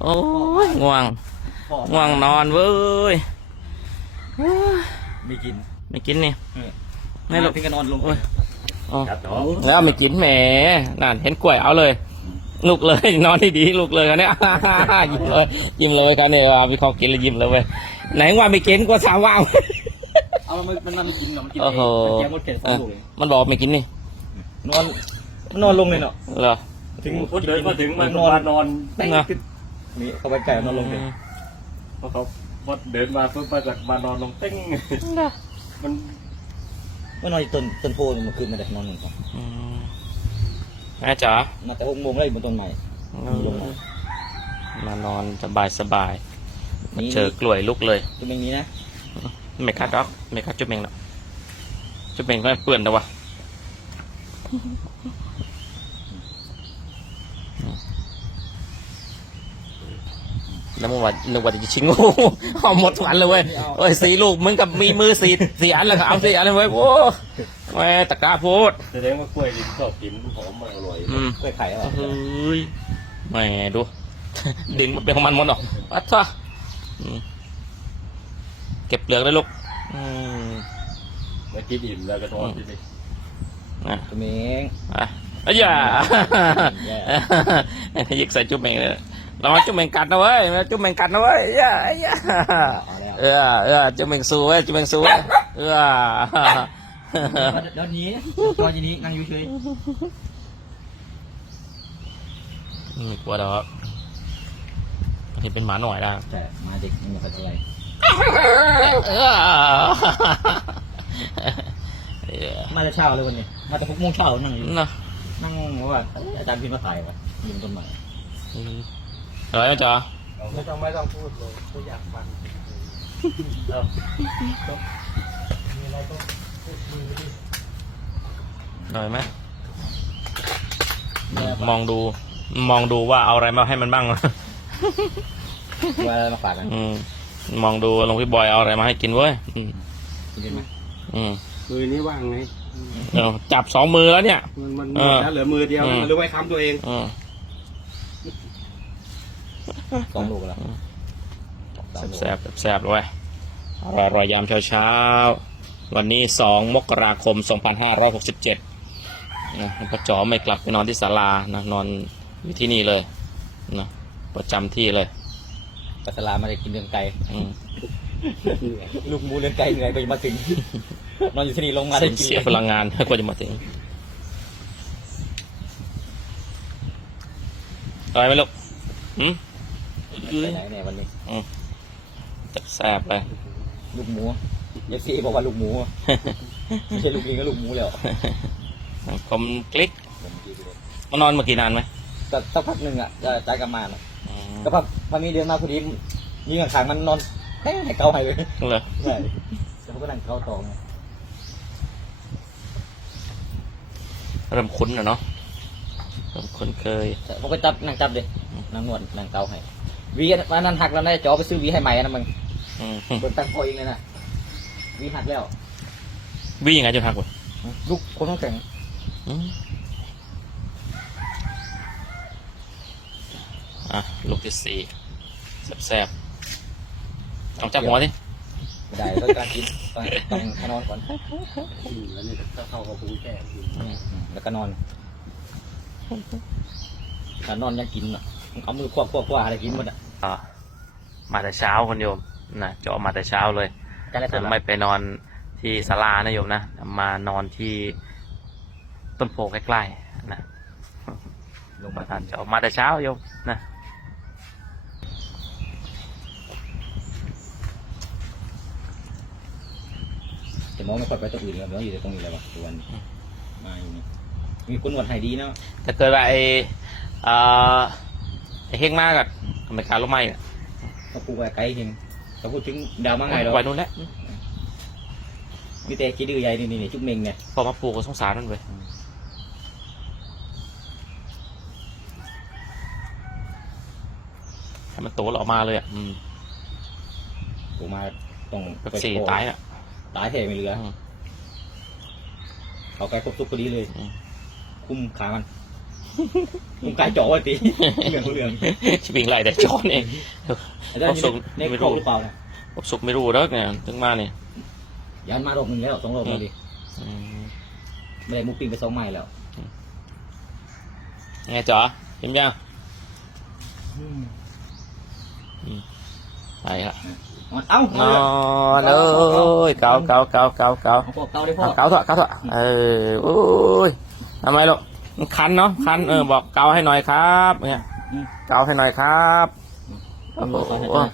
โอ้ยง่วงง่วงนอนเว้ยไม่กินไม่กินนี่ไม่หรอกพี่ก็นอนลงโอ้ยอ๋อครับน้องแล้วไม่กินแหมนั่นเห็นกล้วยเอาเลยลุกเลยนอนที่ดีลุกเลยกันเนี่ยยิ้มเลยยิ้มเลยกันเนี่ยเอามีของกินแล้วยิ้มเลยเว้ยไหนว่าไม่กินก็สามว่างเอามันมันมันกินเนาะมันกินโอ้โหมันแกงมดเผ็ดสองลูกเลยมันบอกไม่กินนี่นอนมันนอนลงเลยเนาะเหรอ ถึงพูดเดินมาถึงมันนอนมานอนเต้นนะขึ้นนี่เขาไปไก่นอนลงเลยเพราะเขาพอเดินมาปุ๊บมาจากมานอนลงเต้งมันว่านอนอยู่ต้นต้นโพนี่มันขึ้นมาได้นอนหนึ่งก่อนอืมแม่จ๋ามาแต่หกโมงเลยบนต้นไม้ลงมามานอนสบายสบายมาเจอกล้วยลุกเลยจะเป็นอย่างนี้นะไม่กัดหรอกไม่กัดจุ๊บเมงหรอกจุ๊บเมงก็เปื่อนแต่วะ แล้วเมื่อวานนึกว่าจะชิงงูเอาหมดทุกอันเลยเว้ยเอ้ยสีลูกมึงกับมีมือสีสีอันเลยครับเอาสีอันเลยเว้ยโอ้แม่ตะกร้าพูดแสดงว่ากล้วยดิบชอบกินหอมมันอร่อยอืม กล้วยไข่อะไรเฮ้ยแม่ดู ดึงมันเป็นของมันหมดหรอปัดซะอืมเก็บเปลือกได้ลูกอืมมากินอิ่มแล้วก็นอนทีนี้นะตัวเมงอะอ้ยอย่าแย่ยิกใส่จุ๊บเมงเลย ระวังจุ๊บเมงกัดนะเว้ยจุ๊บเมงกัดนะเว้ยอย่าอย่าเอาแล้วเออเออจุ๊บเมงสู้เว้ยจุ๊บเมงสู้เว้ยเออเดี๋ยวนี้นอนอย่างนี้นั่งอยู่เฉยไม่กลัวหรอกอันนี้เป็นหมาหน่อยนะแต่มาเด็กไม่เข้าใจเออเออมาแต่เช้าเลยวันนี้ มาแต่หกโมงเช้านั่งอยู่เนาะนั่งว่าอาจารย์พิมพ์มาถ่ายวะยืนต้นไม้ อะไรนะจ๊ะไม่ต้องไม่ต้องพูดเลยไม่อยากฟังหน่อยไหมมองดู มองดูว่าเอาอะไรมาให้มันบ้าง ว่าอะไรมาฝากกันอืม มองดูหลวงพี่บอยเอาอะไรมาให้กินเว้ยอืมกินไหมอืมมือนี้ว่างไงเดี๋ยวจับสองมือแล้วเนี่ย มันมันเออแล้วเหลือมือเดียวอืมมันรู้ไว้ค้ำตัวเอง อืม สองลูกแล้วสองลูกแซ่บๆแซ่บๆเลยอร่อยอร่อยยามเช้าๆ วันนี้สองมกราคมสองพันห้าร้อยหกสิบเจ็ดนะพระจอไม่กลับไปนอนที่ศาลานะนอนอยู่ที่นี่เลยนะประจำที่เลยปัสสลามาได้กินเรื่องไก่อืมลูกหมูเรื่องไก่เหนื่อยไปมาถึง นอนอยู่ที่นี่ลงมาได้สูญกินเสียพลังงานกว่าจะมาถึงอะไรไหมลูกหืม ไปไหนเนี่ยวันนี้แซ่บๆเลย ลูกหมูเอฟซีบอกว่าลูกหมู ไม่ใช่ลูกลิงก็ลูกหมูแล้วคมคลิกมานอนมากี่นานไหมก็สักพักหนึ่งอะจะจ่ายกลับมาเนาะอืมก็พักพอมีเดือนมาพอดีมีข้างๆมันนอนแห้งให้เกาให้เลยเหรอใช่แล้วก็นั่งเกาต่อไงเริ่มคุ้นแล้วเนาะเริ่มคุ้นเคยแต่ผมก็จับนั่งจับเลยนั่งนวดนั่งเกาให้ วีวันนั้นหักแล้วได้จอไปซื้อวีให้ใหม่นะมึงอืมเปิดตั้งพอเองเลยนะวีหักแล้ววิ่งยังไงจนหักวะลูกคนต้องแข็งอืมอะลูกที่สี่แซ่บๆต้องจับหัวสิไม่ได้ต้องการกินต้องต้องให้นอนก่อนอืมแล้วนี่ถ้าเข้ากับปรุงแก้กินอืมแล้วก็นอนถ้านอนยังกินอะ เอามือควบควบควบอะไรกินหมดอะอะมาแต่เช้าคุณโยมนะเจาะมาแต่เช้าเลยจะได้แต่ทำไม่ไปนอนที่ศาลานะโยมนะมานอนที่ต้นโพใกล้ๆนะลงมามาทานจะออกมาแต่เช้าโยมนะแต่มองไม่ค่อยไปตรงอื่นเลยมองอยู่แต่ตรงนี้เลยวะตัวนมาอยู่นี่มีคนหนวดให้ดีเนาะถ้าเกิดว่าไอ้เอ่อ ไอ้เฮงมากอะทำไมการลงไม้เนี่ยเขาปลูกไว้ไกลจริงถ้าพูดถึงดาวมาไงเราไว้นู่นแหละมีแต่กีดื้อใหญ่นี่นี่จุกเมงเนี่ยพอมาปลูกก็สงสารมันเลยให้มันโตแล้วออกมาเลยอะอืมปลูกมาต้องแบบสี่ตายอะตายแท้ไม่เหลืออืมเขาไกลครบทุกพอดีเลยอืมคุ้มขามัน มึงกายจ่อไว้ตีเหลืองเหลืองชิบิงไล่แต่จอนเองไอ้ด้านนี้ในไม่ครู้รอบหรือเปล่าเนี่ยผมสุกไม่รู้แล้วเนี่ยถึงมาเนี่ยยันมารอบหนึ่งแล้วสองรอบแล้วดิอืมไม่ได้มุกปิ้งไปสองไม้แล้วไงจ๋อเห็นยังไปละเอ้านอนเอ้ยเกาเกาเกาเกาเกาเอาพวกเกาได้พ่อเอาเกาเถอะเกาเถอะเออโอ้ยทำไมลูกมัน คันเนาะคันเออบอกเกาให้หน่อยครับ เนี่ยเกาให้หน่อยครับเอาพวกเกาให้โอ้ได้โห